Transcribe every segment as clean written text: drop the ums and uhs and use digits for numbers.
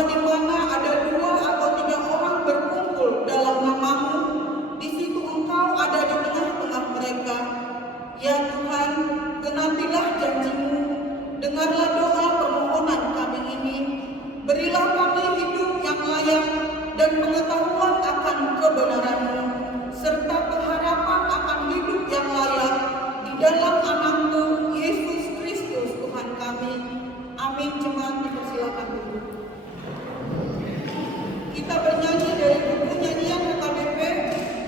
bahwa di mana ada 2 atau 3 orang berkumpul dalam nama-Mu, di situ Engkau ada di tengah-tengah mereka. Ya Tuhan, genapilah janji-Mu, dengarlah doa permohonan kami ini, berilah kami hidup yang layak dan pengetahuan akan kebenaran-Mu, serta pengharapan akan hidup yang layak di dalam anak-Mu, Yesus Kristus Tuhan kami. Amin. Jemaat dipersilakan dulu. Kita bernyanyi dari buku nyanyian KKBP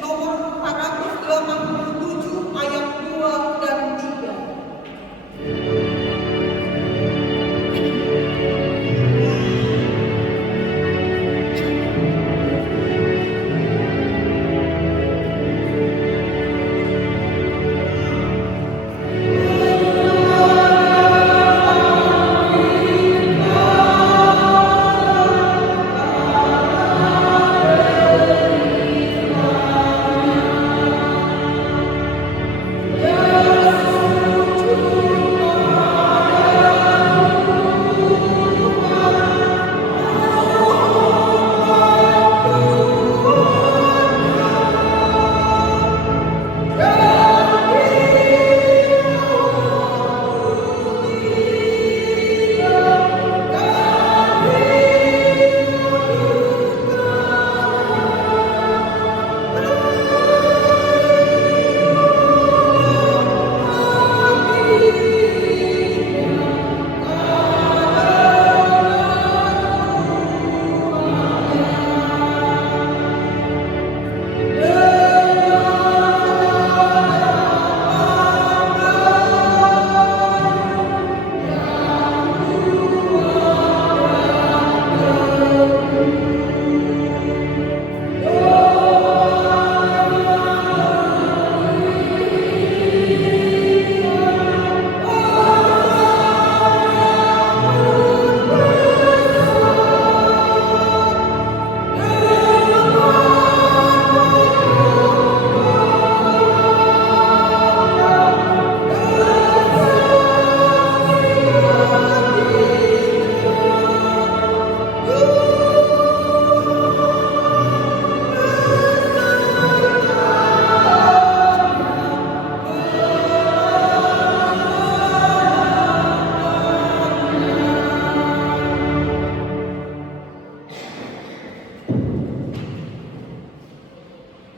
nomor 487 ayat 2 dan 3.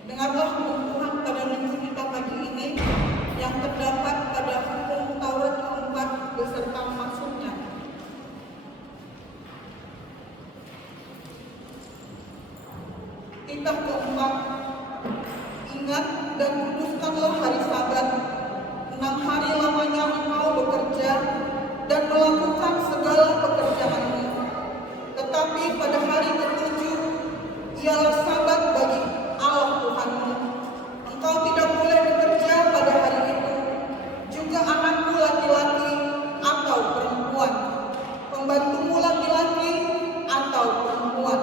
Dengarlah Tuhan pada minggu kita pagi ini yang terdapat pada hukum Taurat keempat beserta maksudnya. Titah keempat, ingat dan kuduskanlah hari Sabat. 6 hari lamanya engkau bekerja dan melakukan segala pekerjaanmu. Tetapi pada hari ke-7 ialah Sabat bagi Allah Tuhanmu. Engkau tidak boleh bekerja pada hari itu, juga anakmu laki-laki atau perempuan, pembantumu laki-laki atau perempuan,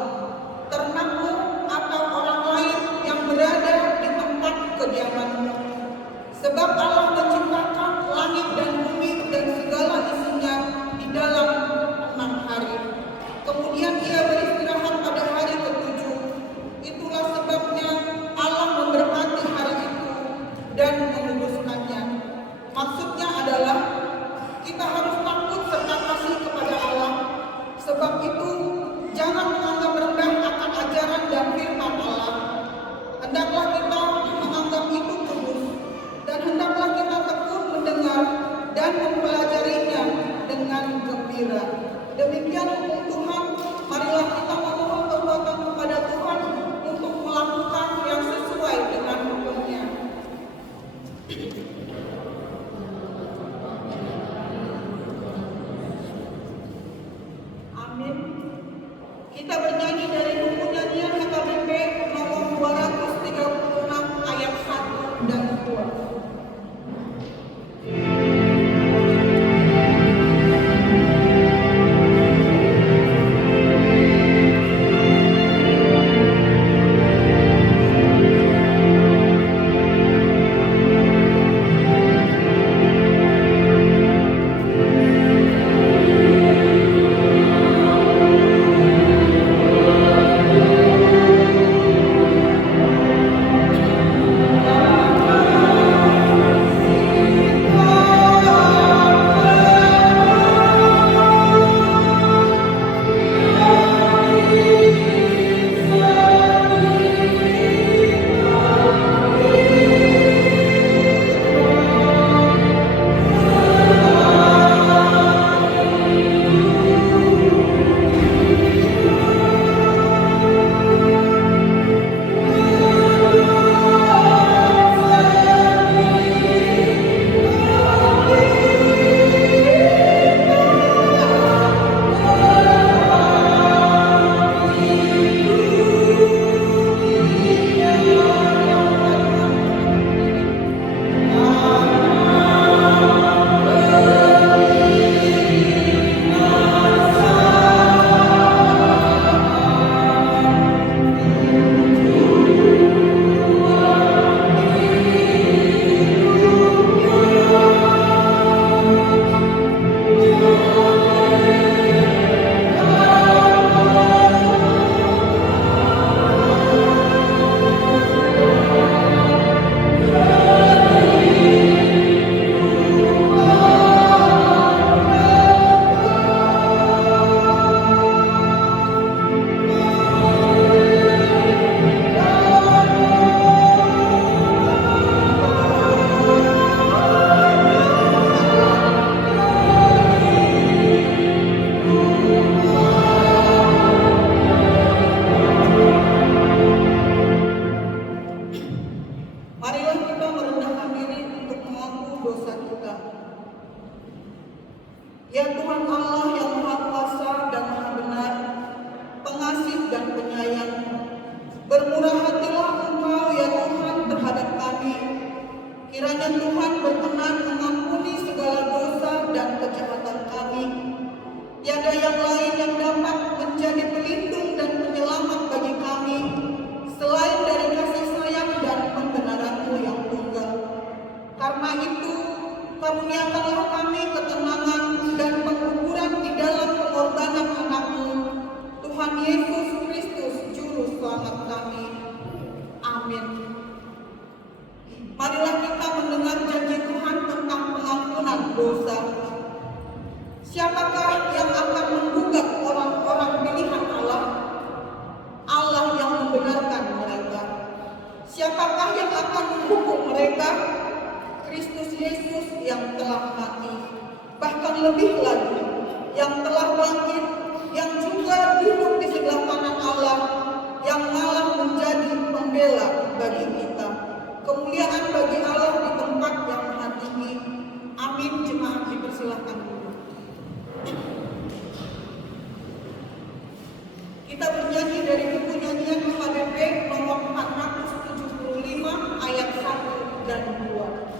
ternakmu atau orang lain yang berada di tempat kediamanmu. Sebab Allah menciptakan langit dan bumi dan segala isinya di dalam 6 hari. Kemudian Ia beristirahat pada hari ke-7. Itulah sebabnya Allah memberkati hari itu dan menguduskannya. Maksudnya adalah kita harus takut serta kasih kepada Allah. Sebab itu jangan menganggap rendah akan ajaran dan firman Allah. Hendaklah kita menganggap itu kudus, dan hendaklah kita tekun mendengar dan mempelajarinya dengan gembira. Demikian hukum Tuhan. Marilah kita memohon perbuatan kepada Tuhan untuk melakukan yang sesuai dengan hukum-Nya. Amin. Kita bernyanyi dari buku nyanyian KKBP nomor 236 ayat 1 dan 2. Ya Tuhan Allah yang Maha Kuasa dan Maha Benar, pengasih dan penyayang, bermurah hatilah Engkau ya Tuhan terhadap kami. Kiranya Tuhan berkenan mengampuni segala dosa dan kejahatan kami. Tiada yang lain yang dapat menjadi pelindung dan penyelamat bagi kami selain dari kasih sayang dan pembenaran-Mu yang tunggal. Karena itu, karuniakanlah kami ketenangan dan pengukuran di dalam pengorbanan anak-Mu, Tuhan Yesus Kristus, Juru Selamat kami. Amin. Marilah kita mendengar janji Tuhan tentang pengampunan dosa. Siapakah yang akan menggugat orang-orang pilihan Allah? Allah yang membenarkan mereka. Siapakah yang akan menghukum mereka? Kristus Yesus yang telah mati, bahkan lebih lagi, yang telah bangkit, yang juga duduk di sebelah kanan Allah, yang malah menjadi pembela bagi kita. Kemuliaan bagi Allah di tempat yang maha tinggi. Amin. Jemaat dipersilakan dulu. Kita bernyanyi dari buku nyanyian KBP nomor 475 ayat 1 dan 2.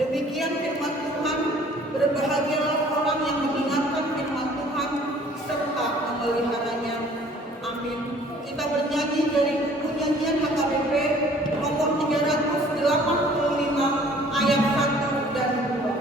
Demikian firman Tuhan, berbahagialah orang yang mendengarkan firman Tuhan serta memeliharanya. Amin. Kita bernyanyi dari buku nyanyian HKBP nomor 385 ayat 1 dan 2.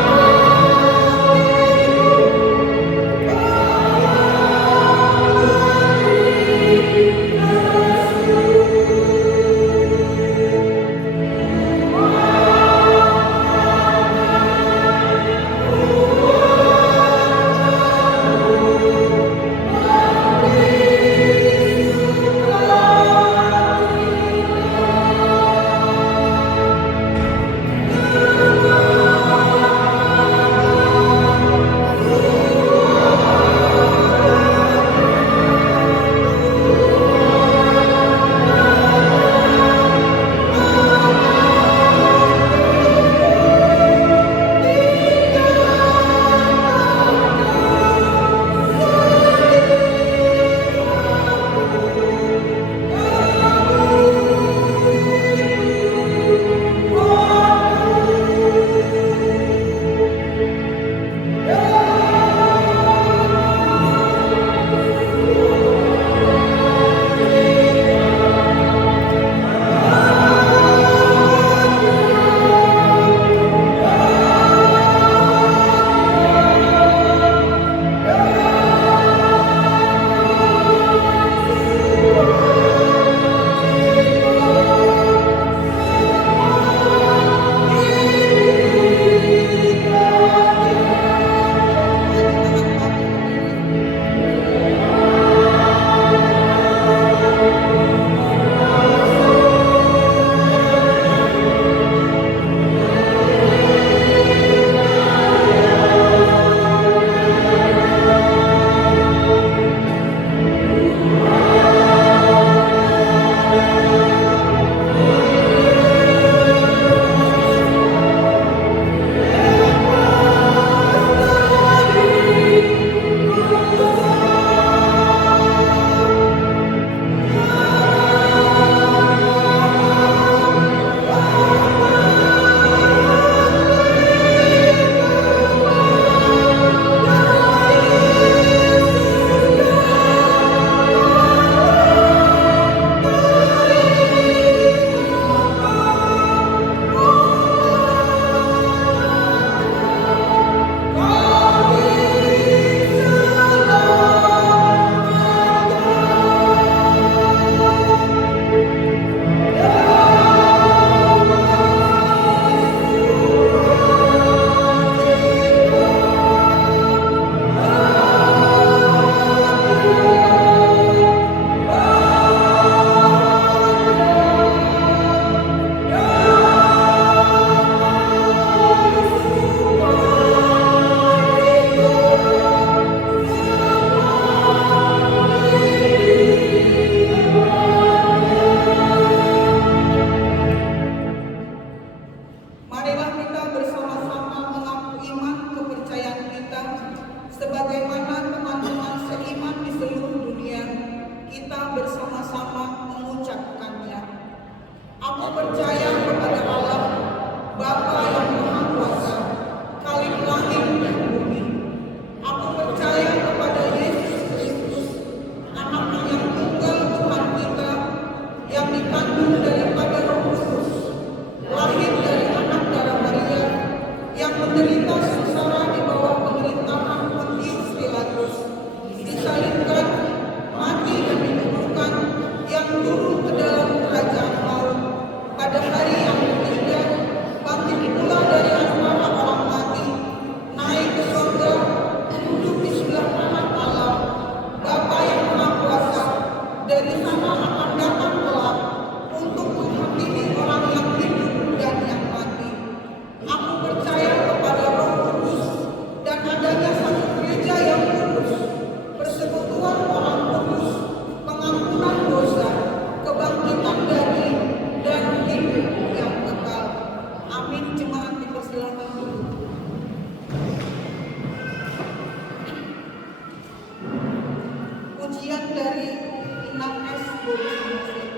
Oh Pujian dari Inang S. Borisanasid.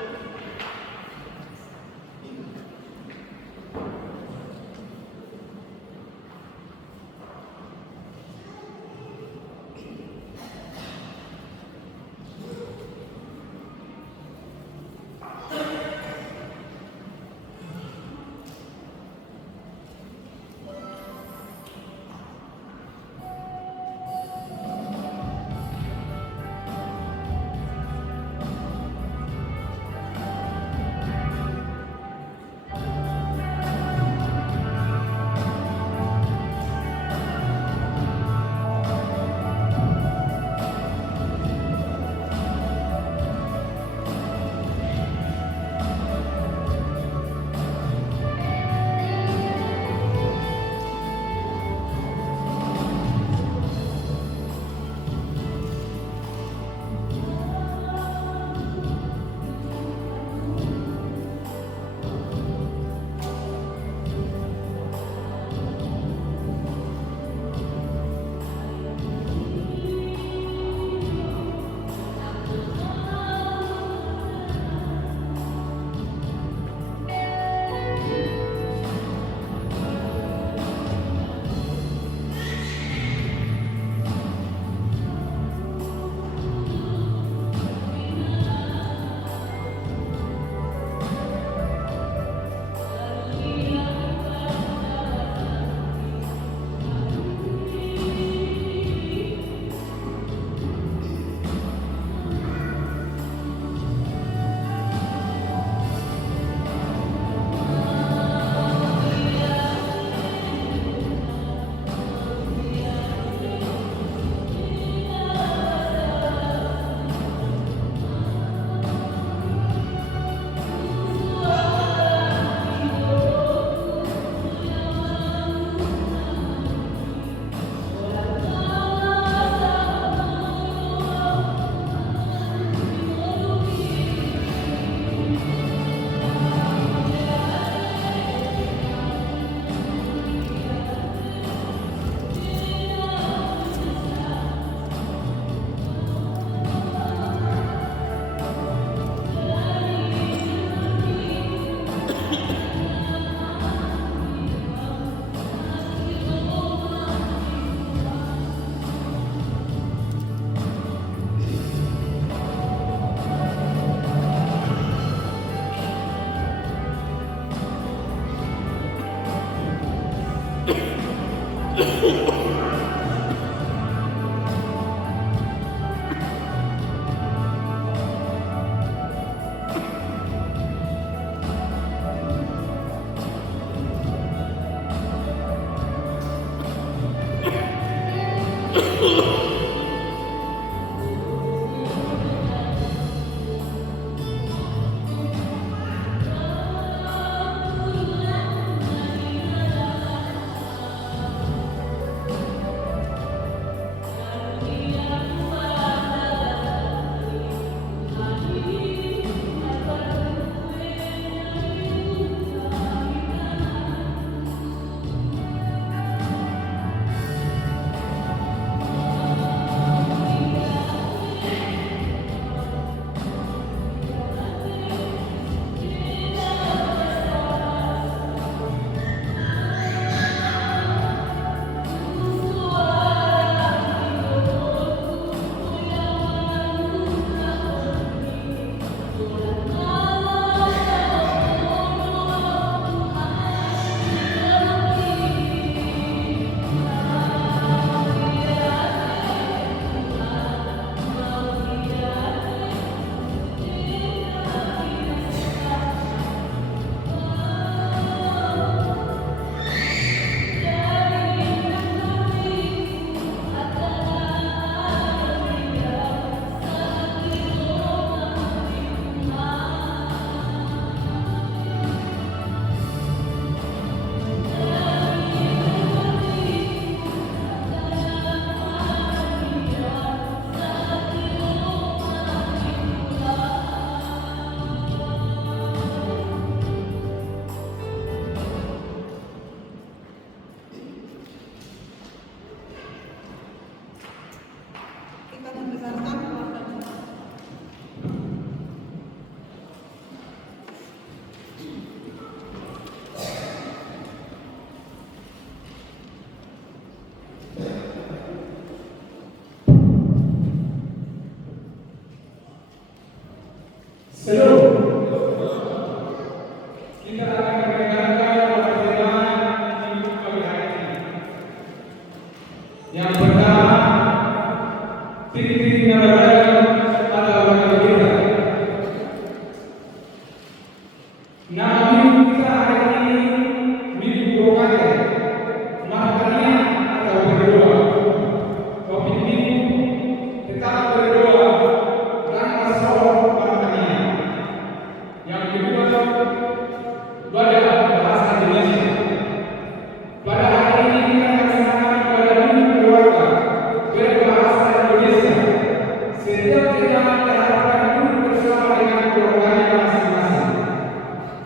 Setiap kehilangan diharapkan duduk bersama dengan keluarganya masing-masing.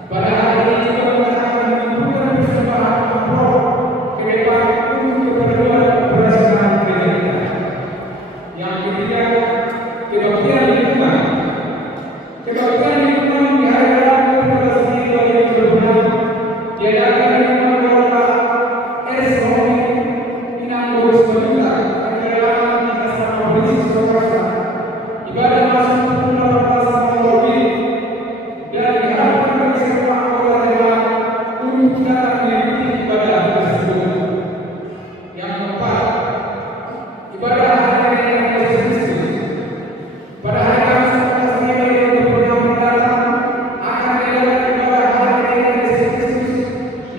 Pada hari ini juga kita akan mengumpulkan persembahan amplop ke depan untuk keperluan operasional gereja kita. Yang ketiga, kebaktian lingkungan. Kebaktian lingkungan di hari Rabu 15 Mei 2026 diadakan di rumah keluarga S. Romi Minang Boris Madura dan kerelaan kita sama Polisi Surakarta. Ibadah masuk pukul 18.00 dan diharapkan bagi semua anggota jemaat untuk datang mengikuti ibadah tersebut. Yang keempat, ibadah hari raya Yesus Kristus. Pada hari Kamis 14 Mei 2026 mendatang akan diadakan ibadah hari raya Yesus Kristus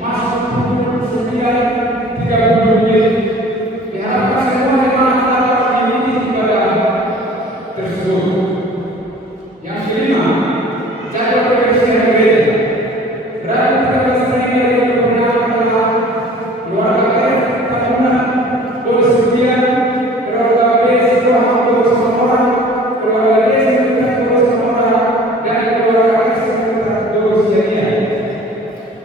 masuk pukul 9.30. Diharapkan semua jemaat dapat mengikuti ibadah tersebut. Yang kelima, jadwal kebersihan gereja. Rabu 13 Mei 2026 adalah keluarga F. Tahunan Boris Budian, keluarga B. Sidoarjo Boris Mamora, keluarga D. Sekuritas Boris Mamora, dan keluarga F. Sekuritas Boris Jania.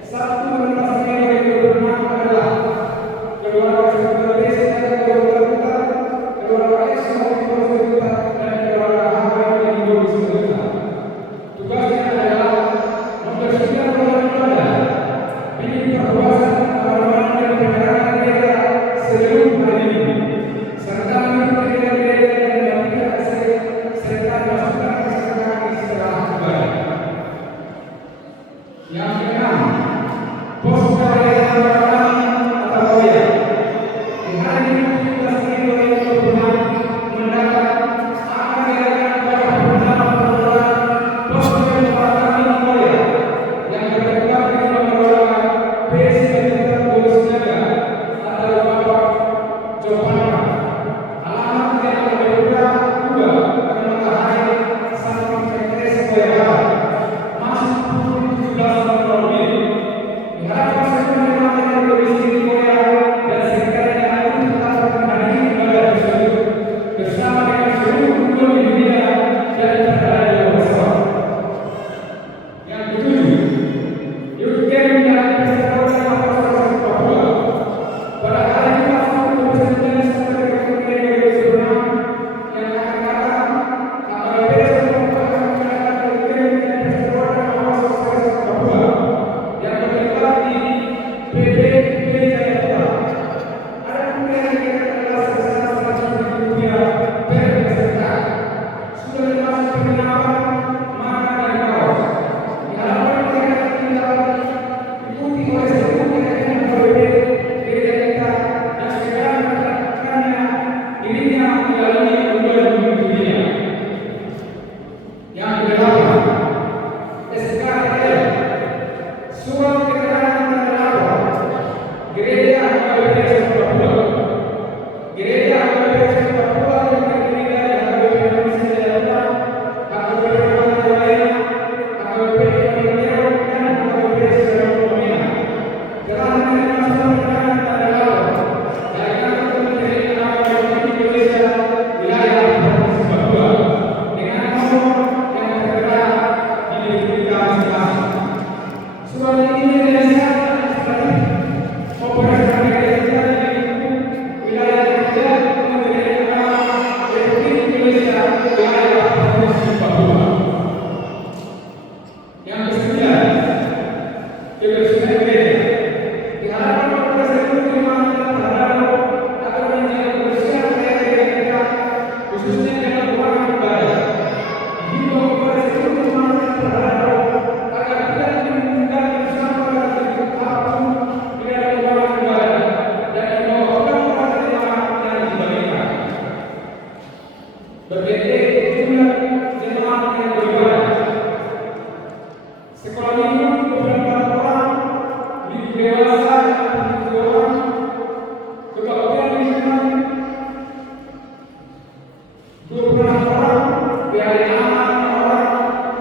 Sabtu 16 Mei 2026 adalah keluarga Sekuritas B. Sekuritas Boris Utara, keluarga S. Boris Utara, dan keluarga H. Boris Utara. Tugasnya adalah membersihkan ruangan ibadah, bimbing perluasan pengamanan dan penerangan gereja seluruh hari ini, serta mengikuti gereja dan melakukan serta masukan kesertaan setelah ibadah. Yang keenam, pos pelayanan kami atau POYA. Di hari Minggu 17 Mei 2026 mendatang akan diadakan pada pertama pengelolaan pos pelayanan kami POYA yang terletak di rumah keluarga P. Sekuritas Boris Jaga atau Bapak Jopana. Alamat Jalan Garuda 2 Taman Matahari, samping PTS Boyolali. Masuk pukul 17.00. Diharapkan semua jemaat yang berdomisili di Korea dan sekitarnya untuk dapat menghadiri ibadah tersebut bersama dengan seluruh umat di dunia dan terhadap Yehova. Yang ketujuh, Youth Camp dan Pesta Roda Masyarakat Papua. Pada hari Jumat 29 sampai 30 Mei 2026 yang akan datang, AKBP Papua akan mengadakan Youth Camp dan Pesta Roda Masyarakat Papua yang terletak di PPIP Jayapura. Ada pemberian tiket adalah sebesar Rp100.000 per peserta. Sudah termasuk penginapan, makan dan kaos. Diharapkan kegiatan ini dapat diikuti oleh seluruh kegiatan AKBP gereja kita dan segera mendapatkannya dirinya melalui unduhan dunia. Yang kedelapan, SKTL, surat keterangan tanda lapor gereja AKBP Papua. Gereja AKBP Papua yang terdiri dari AKBP Indonesia Jayapura, AKBP Kota Lainnya, AKBP Indonesia dan AKBP Seluruh Pemina telah menerima surat keterangan tanda lapor dari kantor Kementerian AKBP Indonesia wilayah Provinsi Papua dengan nomor yang tertera di berita masing-masing. Surat ini direalisasikan administratif operasional gereja kita di wilayah kerja Kementerian Agama Republik Indonesia wilayah Provinsi Papua. Yang kesembilan, kebersihan gereja. Diharapkan kepada seluruh jemaat yang terhadap agar menjaga kebersihan area gereja kita, khususnya dalam ruangan ibadah. Dihimbau kepada seluruh jemaat yang terhadap agar tidak menggunakan sampah atau apapun di dalam ruangan ibadah dan membawa pulang kepada jemaat yang dibagikan. Berbeda jumlah jemaat yang beribadah. Sekolah minggu 24 orang, minggu dewasa 7 orang, kebaktian lingkungan 26 orang, PHD aman 5 orang,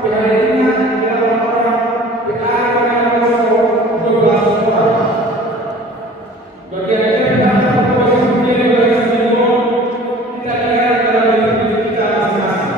PHD tingkat 8 orang, PHD posko 12 orang. Bagian kerja Boris Budian bagi seminggu kita lihat dalam diri kita masing-masing.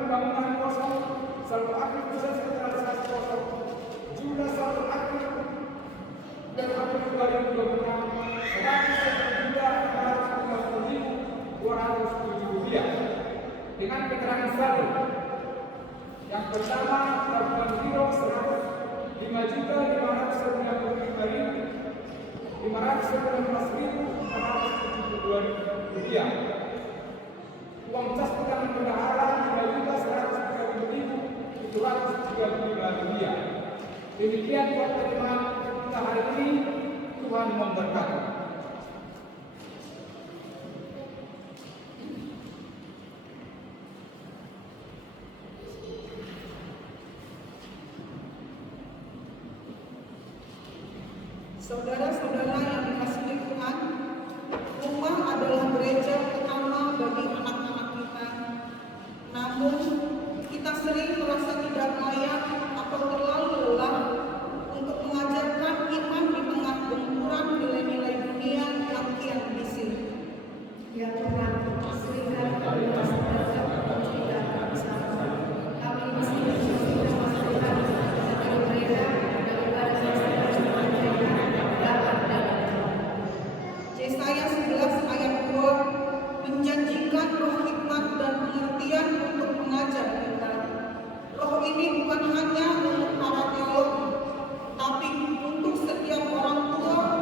pembangunan kosong, selalu aktif proses sentralisasi kosong, jumlah selalu aktif dan April 2026 1.450.270 dengan keterangan saldo. Yang pertama tabungan giro 105.555.519.472 rupiah. Uang cas pegangan bendahara 5.130.735 rupiah. Demikian buat penerimaan kita hari ini. Tuhan memberkati. Saudara-saudara yang dikasihi Tuhan, rumah adalah gereja pertama bagi anak-anak kita. Namun, kita sering merasa tidak layak atau terlalu lelah untuk mengajarkan iman di tengah benturan nilai-nilai dunia yang kian bising. Ya Tuhan, seringkali kami merasa tidak bersama. Kami mesti bersyukur dari mereka daripada masalah mereka dapat Yesaya 11 ayat 2 menjanjikan roh hikmat dan pengertian untuk mengajar kita. Roh ini bukan hanya untuk para teolog, tapi untuk setiap orang tua